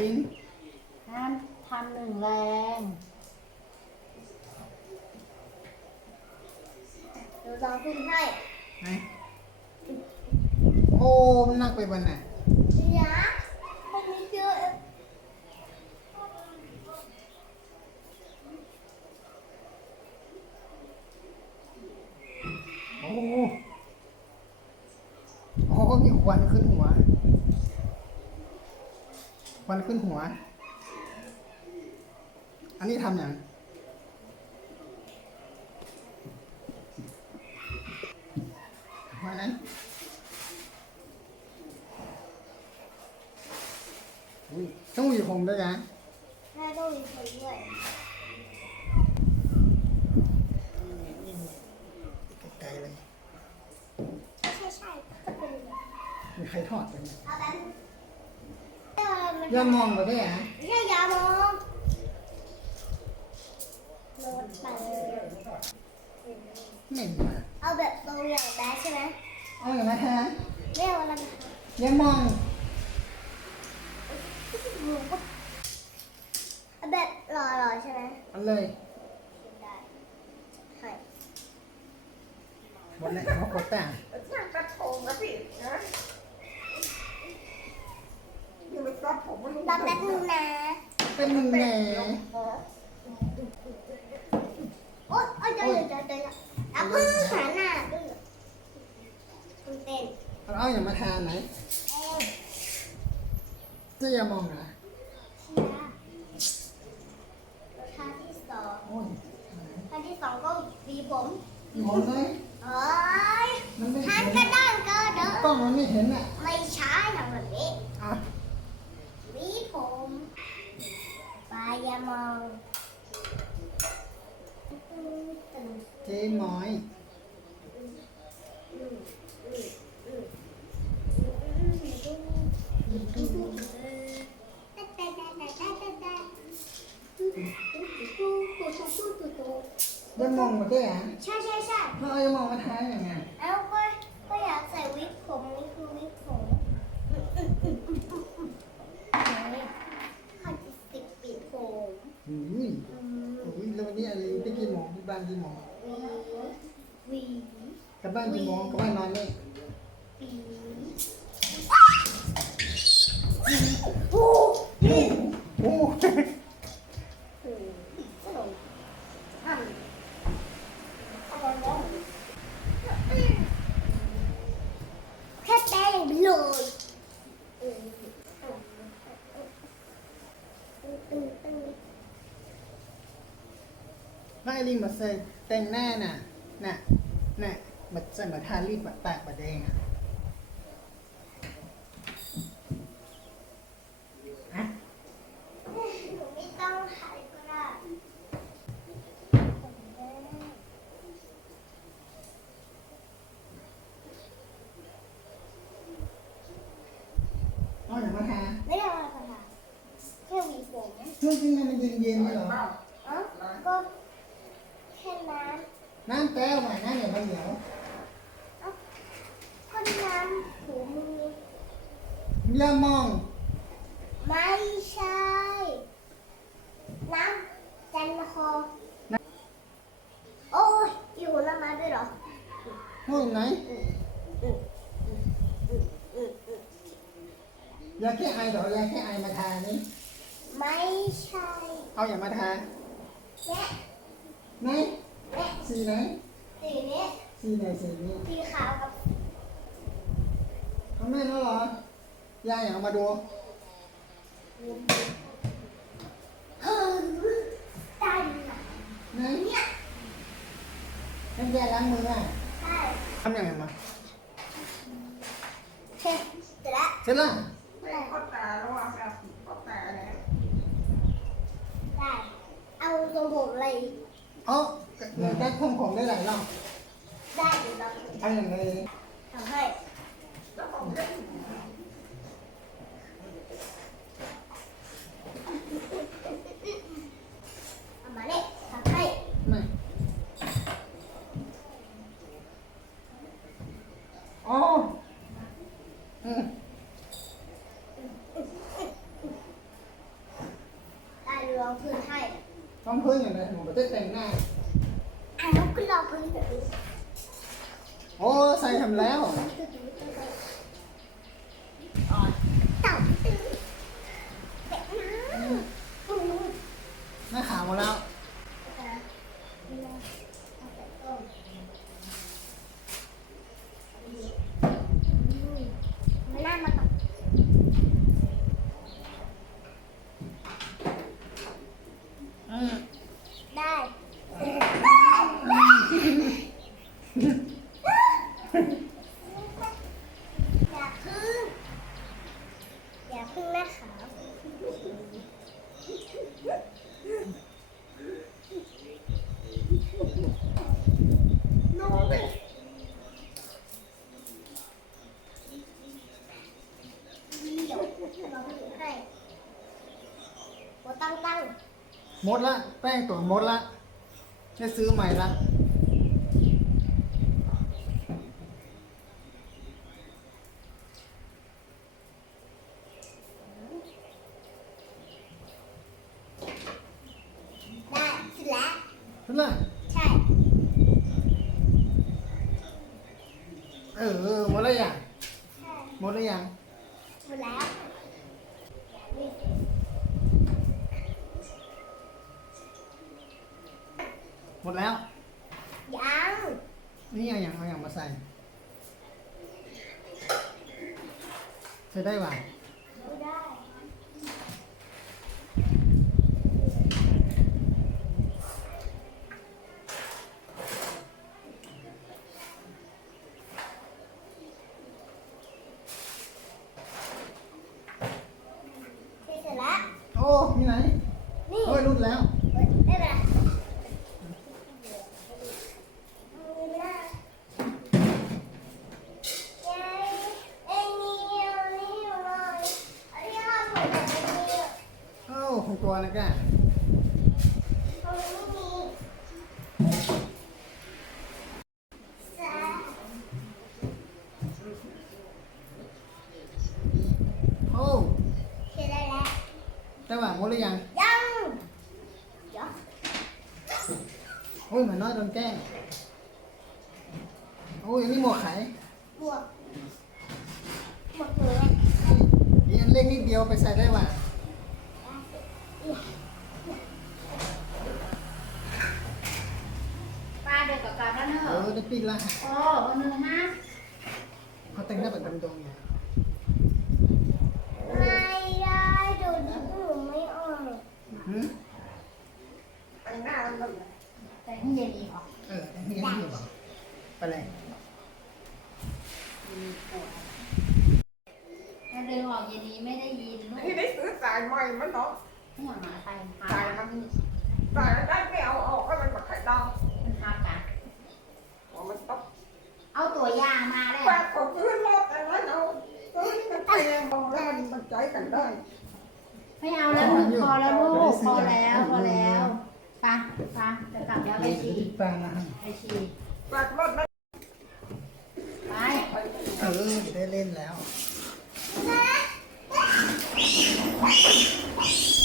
ลิ้นห้ามทำหนึ่งแรงหนูลองขึ้นให้ไหนโอ้มันหนักไปบนไหนเดี๋ยวมันมีเยอะโอ้โอ้มีควันขึ้นหัวค วันขึ้นหัว อันนี้ทำอย่างวันนั้นอุ๊ยต้องหวีผมด้วยนะแม่ต้องมีคนด้วยไกลๆเลย ใช่ใช่ใช่ก็เป็นมีใครทอดไปเนี่ยเอาแบบเอ อมันอย่ามองแบบนี้ฮะไม่ใช่ยามองโน้ตไปเหม็นมากเอาแบบตรงอย่างแบดใช่ไหมเอาอย่างนั้นฮะไม่เอาอะไรอย่ามองเอาแบบหล่อๆใช่ไหมเอาเลยได้ใช่หมดเลยเขากดแต่งนั่ง กระโถงอะสินะนี่มันตัดผมมัน รอแป๊บนึงนะเป็นมึงแหน่โอ๊ยโอ๊ยเดี๋ยวเดี๋ยวเดี๋ยวเดี๋ยวเอาพึ่งหันหน้าพึ่งพึ่งเต้นเอาเอาอย่างมาทานไหนเอ้ยจะอย่ามองนะเชียร์รสชาติที่สองโอ้ยรสชาติที่สองก็หวีผมมีผมไหมเอ้ยมันไม่ทาเห็นนกระด้างก็เด้อกล้องมันไม่เห็นอะไม่ใช้ทำแบบนี้ อะ หวีผม ปลายยามองตึงเจ๊หมอ บ้านกี่โมงวีกลับบ้านกี่โมงกลับบ้านนอนเลยวีโอ้โอ้โหสนุกทำอะไรวะแค่แป้งเลยตึงตึง ไม่ลิงมาใส่แต่งหน้าน่ะ น่ะ น่ะมาใส่มาทาลิปแบบปากแบบแดงอะอะหนูไม่ต้องถ่ายก็ได้เอาอย่างมาทาไม่ได้อะไรค่ะแค่หวีผมเพื่อนที่มันเย็นเย็นๆเหรอ เอ้าก็แค่น้ น้ำแก้วมาน้ำอย่างมันเหนียวำเอ้าก็น้ำหูมืออย่ามอง ไม่ใช่ น้ำจันคอโอ้ยอยู่หัวน้ำมาด้วยเหรอห้องไหน ยาแค่ไอเหรอยาแค่ไอมาทานี่ไม่ใช่ เอาอย่างมาทาแม่ไหนแม่ สีไหน สีนี้สีไหนสีนี้สีขาวกับเอาแม่แล้วเหรอยาอย่างเอามาดูเฮ้ยตายหนักไหนเนี่ยน้ำยาล้างมืออะใช่ทำยังไงมาโอเคเสร็จแล้วเสร็จแล้วแม่ก็ตาแล้วอะแบบก็ตาแล้วได้เอาทรงผมอะไรเอา เหมือนได้พ่งผมได้หลายรอบได้เดี๋ยวเราเอาอย่างไรทำให้แล้วผมเล่นเอามาเนี่ยทำให้ไม่อ๋ออืมองพื้นให้ต้องพึ่งอย่างไรหนูไปเต้นแต่งหน้า อะแล้วก็รองพื้นแบบนี้โอ้ใส่ทำแล้วเต่าตื้อแบบนั้นอืมหน้าขาวหมดแล้วน่ามากอืม ได้อย่าพึ่งอย่าพึ่งนะคะ ดูสิ เดี๋ยวเราถือให้หัวตั้งตั้ง หม ดละ แป้งตัวหมดละจะซื้อใหม่ละได้เสร็จแล้วเท่าไหร่ใช่เออเออหมดแล้วยังใช่หมดแล้วยังหมดแล้ว หมดแล้ว ยังนี่ยังยังเอาอย่างมาใส่ใส่ได้ป่ะ ไม่ได้เสร็จแล้ว โอ้มีไหน นี่ โอ้ยรุดแล้ว ไม่เป็นไรไม่ได้เย้เอ็นนี่เอานี่อยู่หน่อยอันนี้ห้ามหมด เลยอันนี้โอ้ของตัวนะแกเอาไม่มีโอ้เสร็จแล้วได้ป่ะหมดหรือยัง ยังเดี๋ยวโอ้ยเหมือนน้อยโดนแกล้งโอ้ยอันนี้หมวกไข่บวกบวกเลย เล็กนิดเดียวไปใส่ได้ป่ะปลาเด็กกับกลับแล้วเนเออะอได้ปีกละโอ้เอาหนึ่งฮะเขาแต่งหน้าแบบดำๆไงไม่ได้ดูดิหนูไม่ออกหืมแต่งหน้ามันแบบแต่ให้เย็นอีกออกเออแต่งให้ยังอยู่ป่ะไปเลยถ้าดึ งออกเย็นนี้ไม่ได้ยินลูกที่ได้ซื้อสายใหม่มันเนาะไม่อยากมาไปหาสายมันสายได้ไม่เอาออกก็มันแบบไข่ดาวมันหากันอ๋อมันต้องเอาตัวอย่างมาได้แปดของซื้อรถอะไรเนาะซื้อที่มันแพงมองแล้วมันมันใจกันได้ไม่เอาแล้วหนึ่งพอแล้วลูกพอแล้วพอแล้วไปไปจะกลับแล้วไปไปฉี่ที่ปลานะไปฉี่แปดรถนั้นไปเออได้เล่นแล้วไ Thank you.